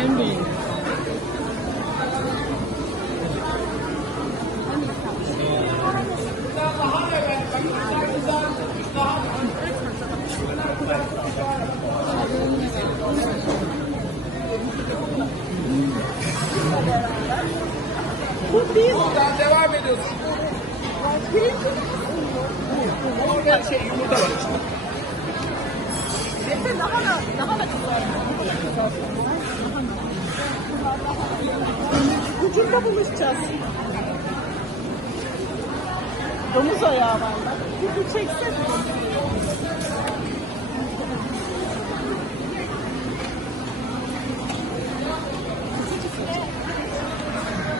Sen beğen. Bu değil. Buradan devam ediyorsun. Orada yumurta var işte. Daha da güzel. Ucunda buluşacağız. Domuz ayağı var. Bir çeksene.